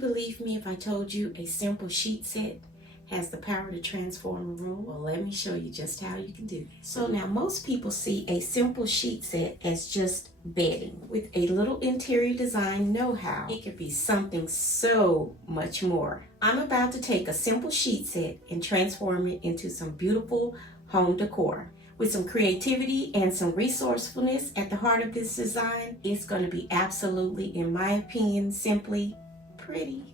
believe me if I told you a simple sheet set has the power to transform a room? Well, let me show you just how you can do this. So now most people see a simple sheet set as just bedding. With a little interior design know-how, it could be something so much more. I'm about to take a simple sheet set and transform it into some beautiful home decor. With some creativity and some resourcefulness at the heart of this design, it's going to be absolutely, in my opinion, simply pretty.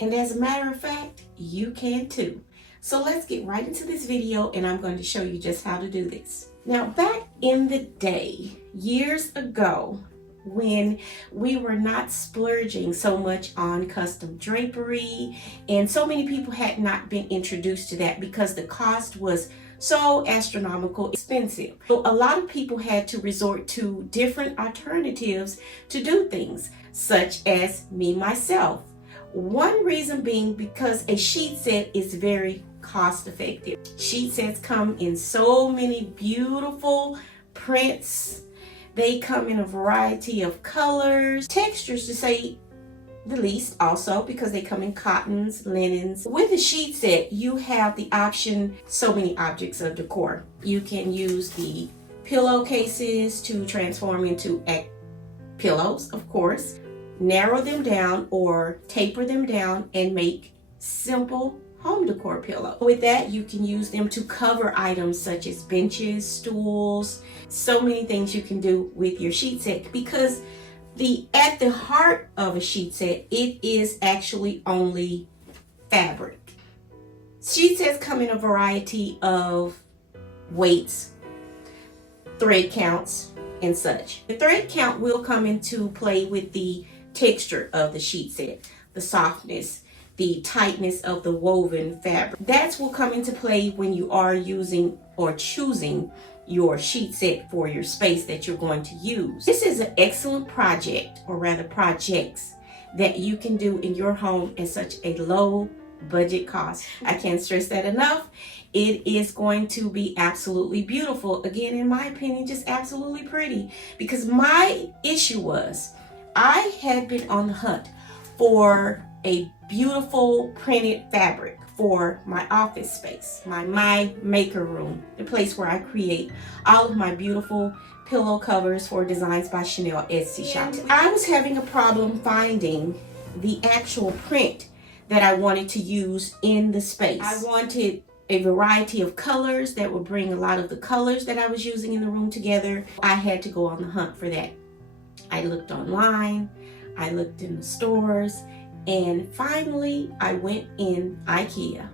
And as a matter of fact, you can too. So let's get right into this video and I'm going to show you just how to do this. Now, back in the day, years ago, when we were not splurging so much on custom drapery, and so many people had not been introduced to that because the cost was so astronomical expensive. So a lot of people had to resort to different alternatives to do things, such as me myself. One reason being because a sheet set is very cost effective. Sheet sets come in so many beautiful prints. They come in a variety of colors, textures to say the least, also because they come in cottons, linens. With a sheet set, you have the option, so many objects of decor. You can use the pillowcases to transform into pillows, of course, narrow them down or taper them down and make simple home decor pillow. With that, you can use them to cover items such as benches, stools, so many things you can do with your sheet set, because at the heart of a sheet set, it is actually only fabric. Sheet sets come in a variety of weights, thread counts, and such. The thread count will come into play with the texture of the sheet set, the softness, the tightness of the woven fabric. That will come into play when you are using or choosing your sheet set for your space that you're going to use. This is an excellent project, or rather projects, that you can do in your home at such a low budget cost. I can't stress that enough. It is going to be absolutely beautiful. Again, in my opinion, just absolutely pretty. Because my issue was, I had been on the hunt for a beautiful printed fabric for my office space, my maker room, the place where I create all of my beautiful pillow covers for Designs by Chanel Etsy shop. I was having a problem finding the actual print that I wanted to use in the space. I wanted a variety of colors that would bring a lot of the colors that I was using in the room together. I had to go on the hunt for that. I looked online, I looked in the stores, and finally I went in IKEA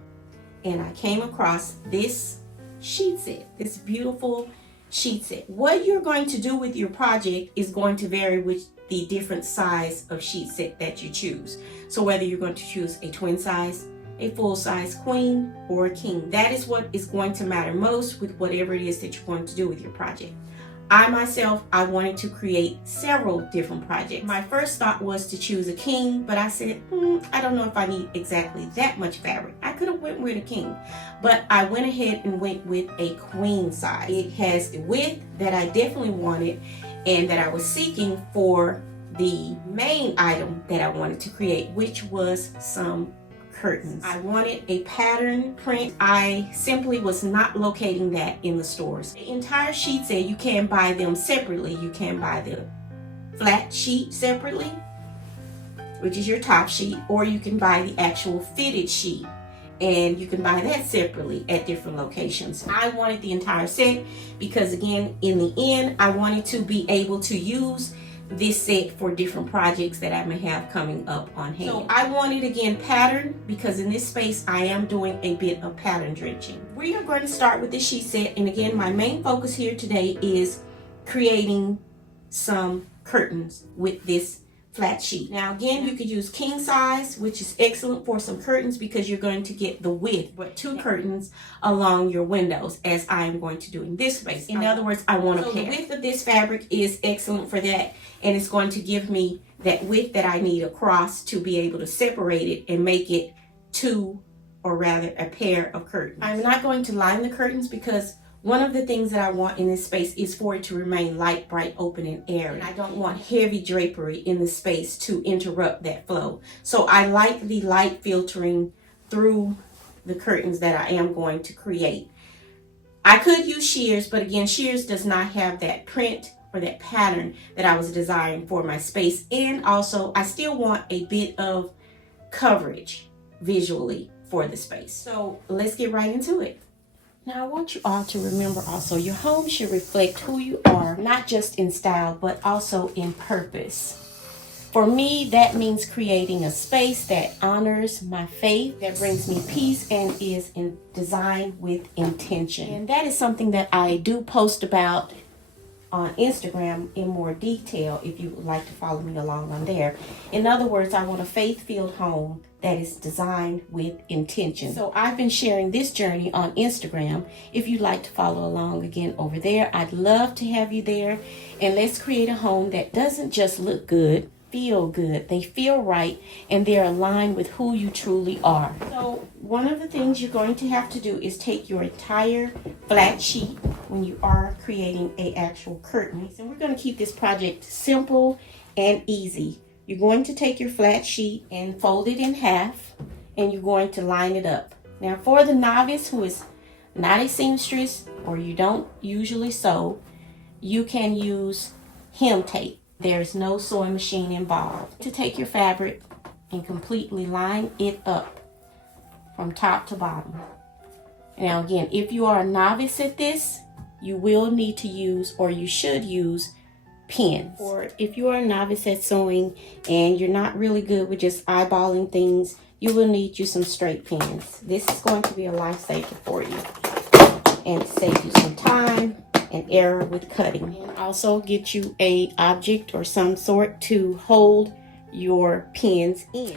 and I came across this sheet set, this beautiful sheet set. What you're going to do with your project is going to vary with the different size of sheet set that you choose. So whether you're going to choose a twin size, a full size queen, or a king, that is what is going to matter most with whatever it is that you're going to do with your project. I myself, I wanted to create several different projects. My first thought was to choose a king, but I said, I don't know if I need exactly that much fabric. I could have went with a king, but I went ahead and went with a queen size. It has the width that I definitely wanted and that I was seeking for the main item that I wanted to create, which was some curtains. I wanted a pattern print. I simply was not locating that in the stores. The entire sheet set, you can buy them separately. You can buy the flat sheet separately, which is your top sheet, or you can buy the actual fitted sheet, and you can buy that separately at different locations. I wanted the entire set because, again, in the end, I wanted to be able to use this set for different projects that I may have coming up on hand. So I wanted, again, pattern, because in this space I am doing a bit of pattern drenching. We are going to start with this sheet set, and again, my main focus here today is creating some curtains with this flat sheet. Now again, you could use king size, which is excellent for some curtains because you're going to get the width, but 2 curtains along your windows, as I am going to do in this space. In other words, I want a pair. The width of this fabric is excellent for that, and it's going to give me that width that I need across to be able to separate it and make it 2, or rather a pair of curtains. I'm not going to line the curtains because One of the things that I want in this space is for it to remain light, bright, open, and airy. And I don't want heavy drapery in the space to interrupt that flow. So I like the light filtering through the curtains that I am going to create. I could use shears, but again, shears does not have that print or that pattern that I was desiring for my space. And also, I still want a bit of coverage visually for the space. So let's get right into it. Now I want you all to remember also, your home should reflect who you are, not just in style, but also in purpose. For me, that means creating a space that honors my faith, that brings me peace, and is designed with intention. And that is something that I do post about on Instagram in more detail if you would like to follow me along on there. In other words, I want a faith-filled home that is designed with intention. So I've been sharing this journey on Instagram. If you'd like to follow along again over there, I'd love to have you there. And let's create a home that doesn't just look good, feel good. They feel right, and they're aligned with who you truly are. So one of the things you're going to have to do is take your entire flat sheet when you are creating an actual curtain. And we're going to keep this project simple and easy. You're going to take your flat sheet and fold it in half, and you're going to line it up. Now for the novice who is not a seamstress or you don't usually sew, you can use hem tape. There's no sewing machine involved. To take your fabric and completely line it up from top to bottom. Now again, if you are a novice at this, you will need to use, or you should use, pins. Or if you are a novice at sewing and you're not really good with just eyeballing things, you will need you some straight pins. This is going to be a lifesaver for you and save you some time and error with cutting. And also get you a object or some sort to hold your pins in.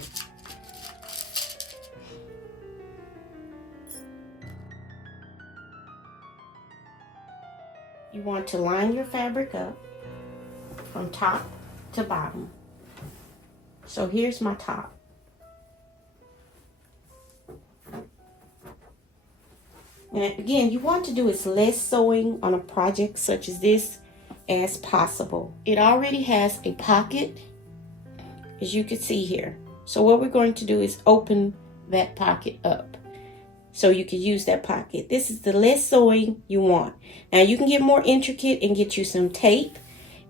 You want to line your fabric up from top to bottom. So here's my top. And again, you want to do as less sewing on a project such as this as possible. It already has a pocket, as you can see here. So what we're going to do is open that pocket up so you can use that pocket. This is the less sewing you want. Now you can get more intricate and get you some tape,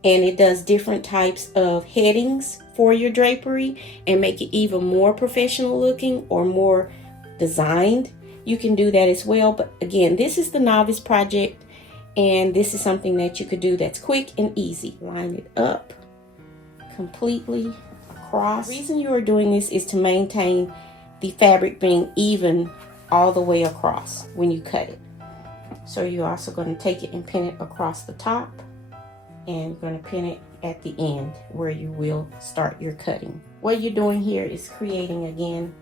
and it does different types of headings for your drapery and make it even more professional looking or more designed. You can do that as well. But again, this is the novice project, and this is something that you could do that's quick and easy. Line it up completely across. The reason you are doing this is to maintain the fabric being even all the way across when you cut it. So you're also going to take it and pin it across the top, and you're going to pin it at the end where you will start your cutting. What you're doing here is creating, again,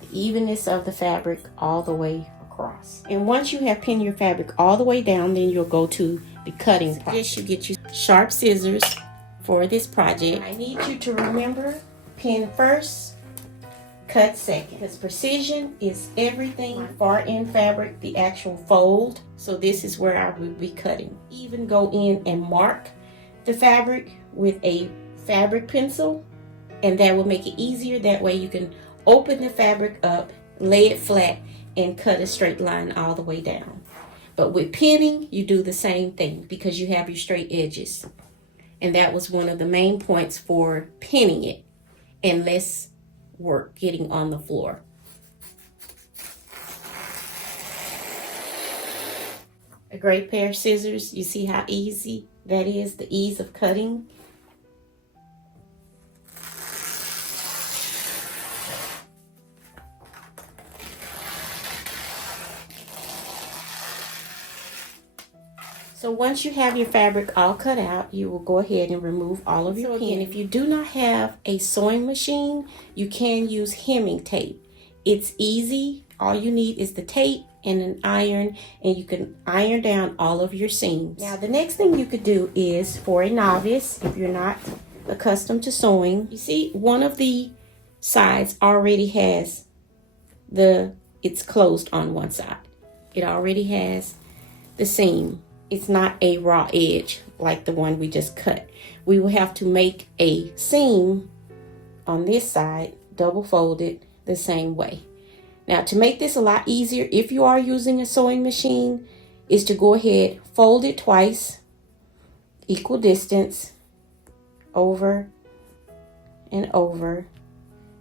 the evenness of the fabric all the way across. And once you have pinned your fabric all the way down, then you'll go to the cutting process. You get your sharp scissors for this project. I need you to remember, pin first, cut second, because precision is everything. Far end fabric, the actual fold. So this is where I will be cutting. Even go in and mark the fabric with a fabric pencil, and that will make it easier. That way you can open the fabric up, lay it flat, and cut a straight line all the way down. But with pinning, you do the same thing because you have your straight edges. And that was one of the main points for pinning it, and less work getting on the floor. A great pair of scissors. You see how easy that is, the ease of cutting. So once you have your fabric all cut out, you will go ahead and remove all of your pins. If you do not have a sewing machine, you can use hemming tape. It's easy. All you need is the tape and an iron, and you can iron down all of your seams. Now the next thing you could do is, for a novice, if you're not accustomed to sewing, you see one of the sides already has it's closed on one side. It already has the seam. It's not a raw edge like the one we just cut. We will have to make a seam on this side, double folded the same way. Now, to make this a lot easier, if you are using a sewing machine, is to go ahead, fold it twice, equal distance, over and over.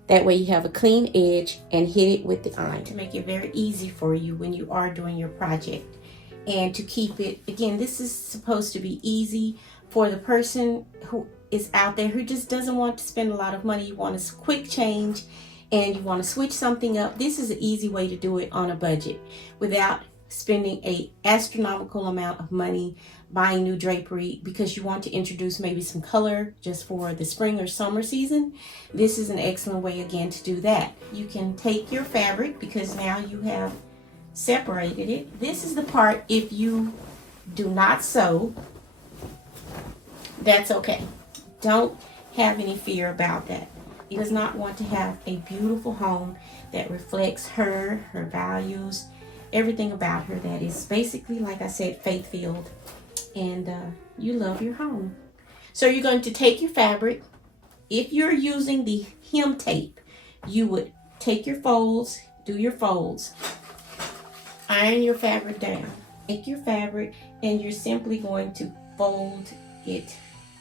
That way you have a clean edge, and hit it with the iron to make it very easy for you when you are doing your project. And to keep it, again, this is supposed to be easy for the person who is out there who just doesn't want to spend a lot of money. You want a quick change and you want to switch something up. This is an easy way to do it on a budget without spending a astronomical amount of money buying new drapery, because you want to introduce maybe some color just for the spring or summer season. This is an excellent way, again, to do that. You can take your fabric, because now you have separated it. This is the part, if you do not sew, that's okay. Don't have any fear about that. He does not want to have a beautiful home that reflects her values, everything about her that is basically, like I said, faith-filled, and you love your home. So you're going to take your fabric. If you're using the hem tape, you would take your folds, do your folds, iron your fabric down. Take your fabric and you're simply going to fold it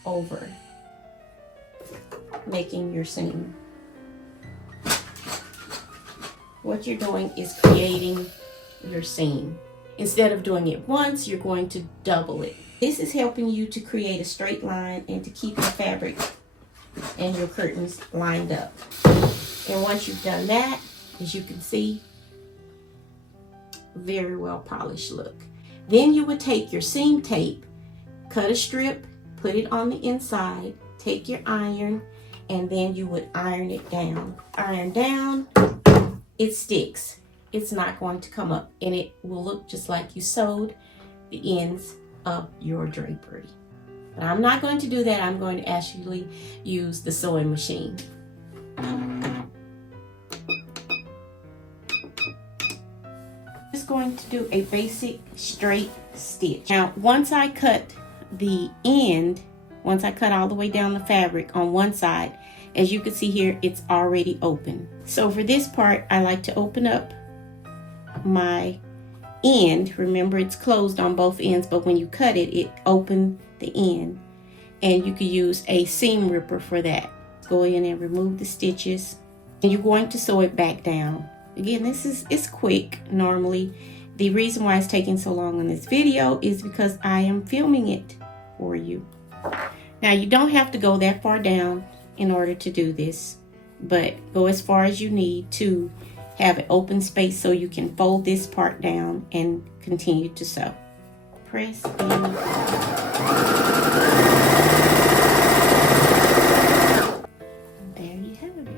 over, making your seam. What you're doing is creating your seam. Instead of doing it once, you're going to double it. This is helping you to create a straight line and to keep your fabric and your curtains lined up. And once you've done that, as you can see, very well polished look. Then you would take your seam tape, cut a strip, put it on the inside, take your iron, and then you would iron it down. Iron down, it sticks. It's not going to come up, and it will look just like you sewed the ends of your drapery. But I'm not going to do that. I'm going to actually use the sewing machine. Just going to do a basic straight stitch. Now, once I cut the end, once I cut all the way down the fabric on one side, as you can see here, it's already open. So for this part, I like to open up my end. Remember, it's closed on both ends, but when you cut it, it opened the end, and you could use a seam ripper for that. Go in and remove the stitches, and you're going to sew it back down. Again, it's quick normally. The reason why it's taking so long on this video is because I am filming it for you. Now, you don't have to go that far down in order to do this, but go as far as you need to have an open space so you can fold this part down and continue to sew. Press in. There you have it.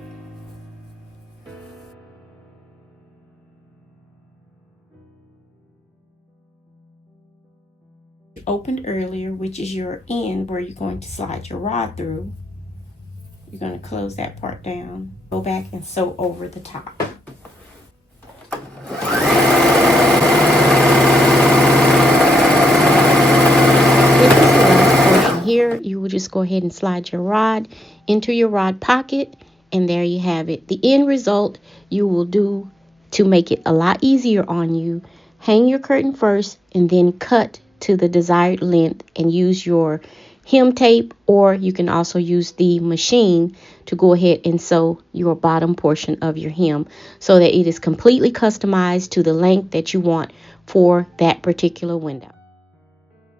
You opened earlier, which is your end where you're going to slide your rod through. You're going to close that part down, go back and sew over the top. Here, you will just go ahead and slide your rod into your rod pocket, and there you have it. The end result you will do to make it a lot easier on you: hang your curtain first and then cut to the desired length and use your hem tape, or you can also use the machine to go ahead and sew your bottom portion of your hem so that it is completely customized to the length that you want for that particular window.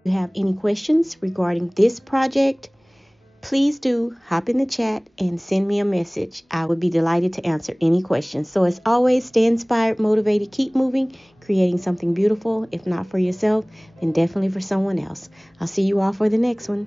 If you have any questions regarding this project, please do hop in the chat and send me a message. I would be delighted to answer any questions. So as always, stay inspired, motivated, keep moving, creating something beautiful. If not for yourself, then definitely for someone else. I'll see you all for the next one.